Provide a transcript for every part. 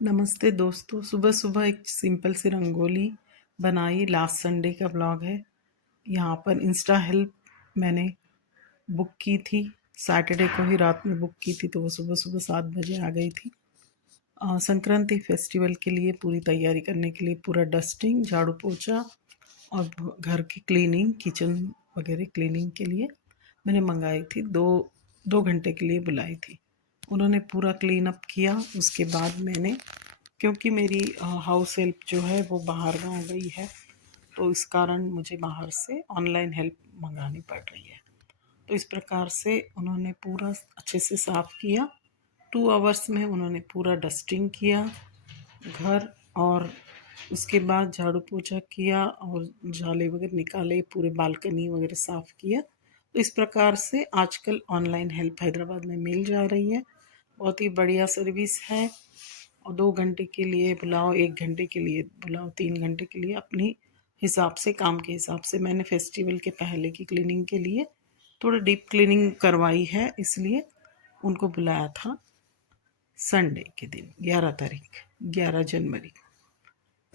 नमस्ते दोस्तों। सुबह सुबह एक सिंपल सी रंगोली बनाई। लास्ट संडे का ब्लॉग है। यहाँ पर इंस्टा हेल्प मैंने बुक की थी। सैटरडे को ही रात में बुक की थी, तो वो सुबह सुबह 7 बजे आ गई थी। संक्रांति फेस्टिवल के लिए पूरी तैयारी करने के लिए पूरा डस्टिंग, झाड़ू पोछा और घर की क्लीनिंग, किचन वगैरह क्लीनिंग के लिए मैंने मंगाई थी। दो 2 घंटे के लिए बुलाई थी। उन्होंने पूरा क्लीन अप किया। उसके बाद मैंने, क्योंकि मेरी हाउस हेल्प जो है वो बाहर गाँव गई है, तो इस कारण मुझे बाहर से ऑनलाइन हेल्प मंगानी पड़ रही है। तो इस प्रकार से उन्होंने पूरा अच्छे से साफ़ किया। 2 आवर्स में उन्होंने पूरा डस्टिंग किया घर, और उसके बाद झाड़ू पोछा किया और जाले वगैरह निकाले, पूरे बालकनी वगैरह साफ़ किया। तो इस प्रकार से आजकल ऑनलाइन हेल्प हैदराबाद में मिल जा रही है। बहुत ही बढ़िया सर्विस है। और 2 घंटे के लिए बुलाओ, 1 घंटे के लिए बुलाओ, 3 घंटे के लिए, अपनी हिसाब से, काम के हिसाब से। मैंने फेस्टिवल के पहले की क्लीनिंग के लिए थोड़ा डीप क्लीनिंग करवाई है, इसलिए उनको बुलाया था संडे के दिन, 11 तारीख, 11 जनवरी।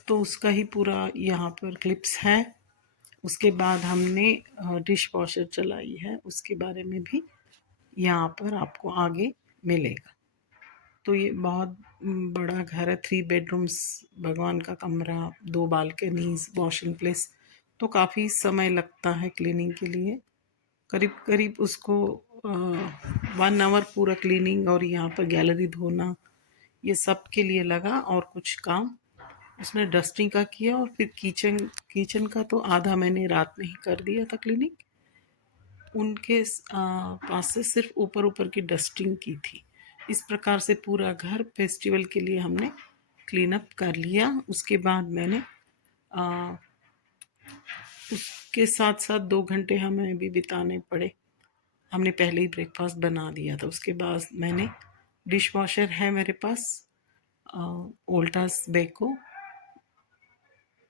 तो उसका ही पूरा यहाँ पर क्लिप्स है। उसके बाद हमने डिश वॉशर चलाई है, उसके बारे में भी यहाँ पर आपको आगे मिलेगा। तो ये बहुत बड़ा घर है, 3 बेडरूम्स, भगवान का कमरा, 2 बालकनीज, वॉशिंग प्लेस। तो काफ़ी समय लगता है क्लीनिंग के लिए। करीब करीब उसको 1 आवर पूरा क्लीनिंग और यहाँ पर गैलरी धोना, ये सब के लिए लगा। और कुछ काम उसने डस्टिंग का किया, और फिर किचन किचन का तो आधा मैंने रात में ही कर दिया था क्लीनिंग। उनके पास से सिर्फ ऊपर ऊपर की डस्टिंग की थी। इस प्रकार से पूरा घर फेस्टिवल के लिए हमने क्लीन अप कर लिया। उसके बाद मैंने आ, उसके साथ साथ 2 घंटे हमें भी बिताने पड़े। हमने पहले ही ब्रेकफास्ट बना दिया था। उसके बाद मैंने, डिश वॉशर है मेरे पास, ओल्टास बेको,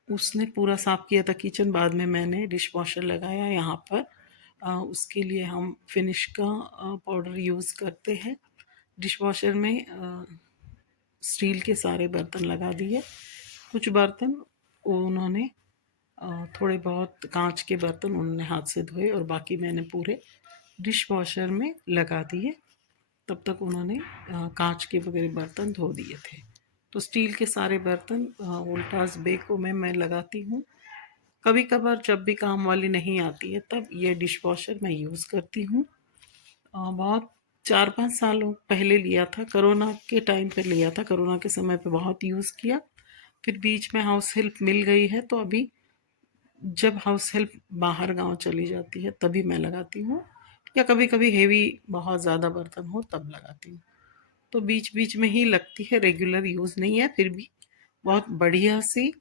उसने पूरा साफ़ किया था किचन। बाद में मैंने डिश वॉशर लगाया यहाँ पर। उसके लिए हम फिनिश का पाउडर यूज़ करते हैं। डिश वॉशर में स्टील के सारे बर्तन लगा दिए। कुछ बर्तन उन्होंने, थोड़े बहुत कांच के बर्तन उन्होंने हाथ से धोए, और बाकी मैंने पूरे डिश वॉशर में लगा दिए। तब तक उन्होंने कांच के वगैरह बर्तन धो दिए थे। तो स्टील के सारे बर्तन वोल्टास बे को मैं लगाती हूँ। कभी कभार जब भी काम वाली नहीं आती है, तब ये डिश वॉशर मैं यूज़ करती हूँ। बहुत 4-5 सालों पहले लिया था, कोरोना के टाइम पर लिया था। कोरोना के समय पे बहुत यूज़ किया। फिर बीच में हाउस हेल्प मिल गई है, तो अभी जब हाउस हेल्प बाहर गांव चली जाती है तभी मैं लगाती हूँ, या कभी कभी हेवी बहुत ज़्यादा बर्तन हो तब लगाती हूँ। तो बीच बीच में ही लगती है, रेगुलर यूज़ नहीं है। फिर भी बहुत बढ़िया सी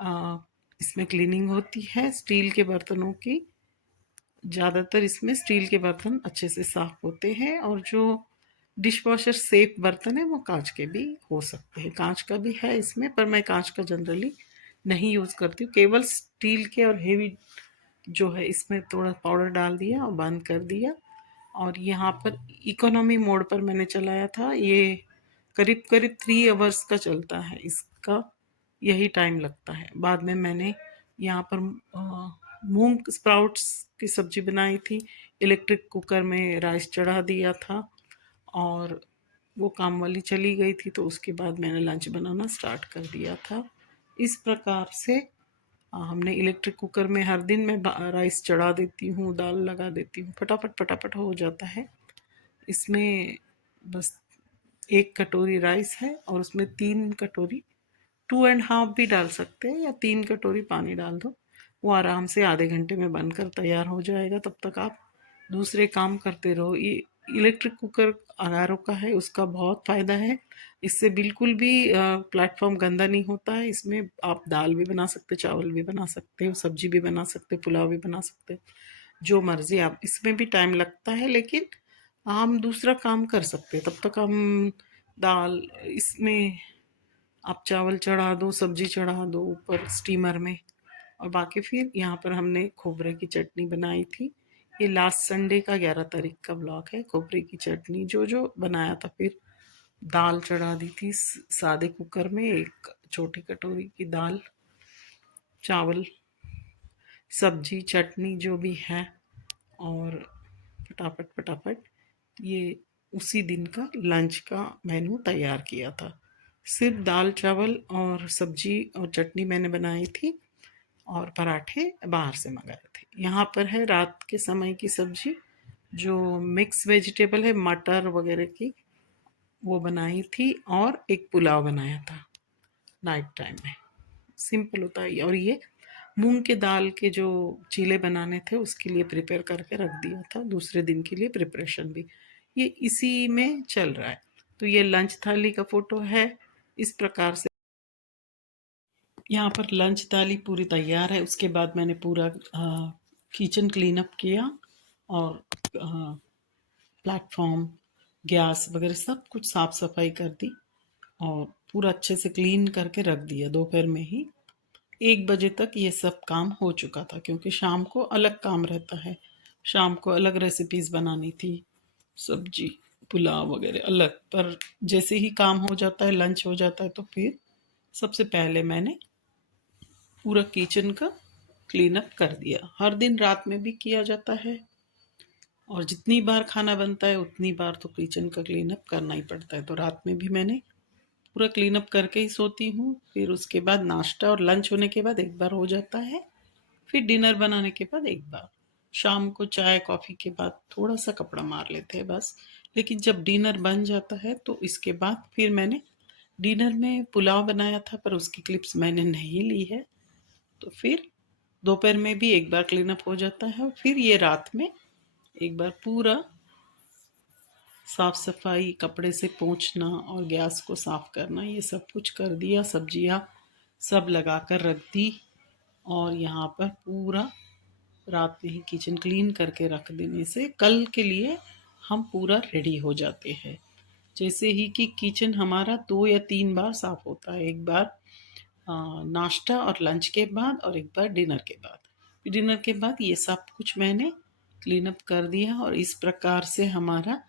आ, इसमें क्लीनिंग होती है स्टील के बर्तनों की। ज़्यादातर इसमें स्टील के बर्तन अच्छे से साफ़ होते हैं, और जो डिश वॉशर सेफ बर्तन है वो कांच के भी हो सकते हैं। कांच का भी है इसमें, पर मैं कांच का जनरली नहीं यूज़ करती हूँ। केवल स्टील के और हेवी जो है, इसमें थोड़ा पाउडर डाल दिया और बंद कर दिया। और यहाँ पर इकोनॉमी मोड पर मैंने चलाया था। ये करीब करीब 3 आवर्स का चलता है इसका, यही टाइम लगता है। बाद में मैंने यहाँ पर मूंग स्प्राउट्स की सब्ज़ी बनाई थी। इलेक्ट्रिक कुकर में राइस चढ़ा दिया था, और वो काम वाली चली गई थी, तो उसके बाद मैंने लंच बनाना स्टार्ट कर दिया था। इस प्रकार से हमने इलेक्ट्रिक कुकर में हर दिन मैं राइस चढ़ा देती हूँ, दाल लगा देती हूँ, फटाफट फटाफट हो जाता है। इसमें बस 1 कटोरी राइस है, और उसमें 3 कटोरी, 2.5 भी डाल सकते हैं, या 3 कटोरी पानी डाल दो। वो आराम से आधे घंटे में बनकर तैयार हो जाएगा। तब तक आप दूसरे काम करते रहो। ये इलेक्ट्रिक कुकर अगारो का है, उसका बहुत फ़ायदा है। इससे बिल्कुल भी प्लेटफॉर्म गंदा नहीं होता है। इसमें आप दाल भी बना सकते, चावल भी बना सकते हो, सब्जी भी बना सकते, पुलाव भी बना सकते हो, जो मर्जी आप। इसमें भी टाइम लगता है, लेकिन हम दूसरा काम कर सकते हैं। तब तक हम दाल, इसमें आप चावल चढ़ा दो, सब्जी चढ़ा दो ऊपर स्टीमर में। और बाकी फिर यहाँ पर हमने खोबरे की चटनी बनाई थी। ये लास्ट संडे का 11 तारीख का ब्लॉग है। खोबरे की चटनी जो जो बनाया था, फिर दाल चढ़ा दी थी सादे कुकर में, एक छोटी कटोरी की दाल, चावल, सब्जी, चटनी जो भी है, और फटाफट फटाफट ये उसी दिन का लंच का मेनू तैयार किया था। सिर्फ दाल चावल और सब्जी और चटनी मैंने बनाई थी, और पराठे बाहर से मंगाए थे। यहाँ पर है रात के समय की सब्जी, जो मिक्स वेजिटेबल है, मटर वगैरह की, वो बनाई थी, और एक पुलाव बनाया था नाइट टाइम में। सिंपल होता है। और ये मूंग के दाल के जो चीले बनाने थे उसके लिए प्रिपेयर करके रख दिया था, दूसरे दिन के लिए प्रिपरेशन भी ये इसी में चल रहा है। तो ये लंच थाली का फोटो है। इस प्रकार से यहाँ पर लंच थाली पूरी तैयार है। उसके बाद मैंने पूरा किचन क्लीन अप किया, और प्लेटफॉर्म, गैस वगैरह सब कुछ साफ सफाई कर दी, और पूरा अच्छे से क्लीन करके रख दिया। दोपहर में ही 1 बजे तक ये सब काम हो चुका था, क्योंकि शाम को अलग काम रहता है। शाम को अलग रेसिपीज बनानी थी, सब्जी, पुलाव वगैरह अलग। पर जैसे ही काम हो जाता है, लंच हो जाता है, तो फिर सबसे पहले मैंने पूरा किचन का क्लीन अप कर दिया। हर दिन रात में भी किया जाता है, और जितनी बार खाना बनता है उतनी बार तो किचन का क्लीन अप करना ही पड़ता है। तो रात में भी मैंने पूरा क्लीन अप करके ही सोती हूँ। फिर उसके बाद नाश्ता और लंच होने के बाद एक बार हो जाता है, फिर डिनर बनाने के बाद एक बार, शाम को चाय कॉफ़ी के बाद थोड़ा सा कपड़ा मार लेते हैं बस। लेकिन जब डिनर बन जाता है तो इसके बाद फिर मैंने डिनर में पुलाव बनाया था, पर उसकी क्लिप्स मैंने नहीं ली है। तो फिर दोपहर में भी एक बार क्लीन अप हो जाता है, और फिर ये रात में एक बार पूरा साफ सफाई, कपड़े से पोंछना और गैस को साफ करना, ये सब कुछ कर दिया। सब्जियां सब लगा कर रख दी, और यहाँ पर पूरा रात में ही किचन क्लीन करके रख देने से कल के लिए हम पूरा रेडी हो जाते हैं। जैसे ही कि किचन हमारा 2 या 3 बार साफ होता है, एक बार नाश्ता और लंच के बाद, और एक बार डिनर के बाद। डिनर के बाद ये सब कुछ मैंने क्लीन अप कर दिया, और इस प्रकार से हमारा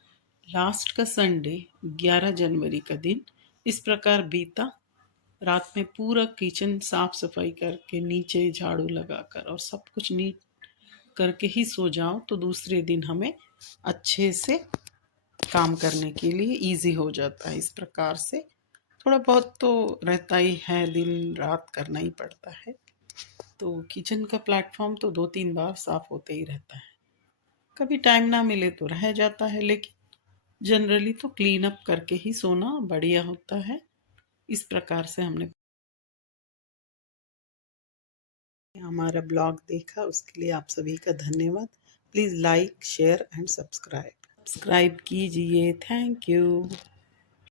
लास्ट का संडे 11 जनवरी का दिन इस प्रकार बीता। रात में पूरा किचन साफ सफाई करके, नीचे झाड़ू लगाकर और सब कुछ नीट करके ही सो जाओ, तो दूसरे दिन हमें अच्छे से काम करने के लिए इजी हो जाता है। इस प्रकार से थोड़ा बहुत तो रहता ही है, दिन रात करना ही पड़ता है। तो किचन का प्लेटफॉर्म तो 2-3 बार साफ होते ही रहता है। कभी टाइम ना मिले तो रह जाता है, लेकिन जनरली तो क्लीन अप करके ही सोना बढ़िया होता है। इस प्रकार से हमने हमारा ब्लॉग देखा, उसके लिए आप सभी का धन्यवाद। Please like, share and subscribe कीजिए। Thank you.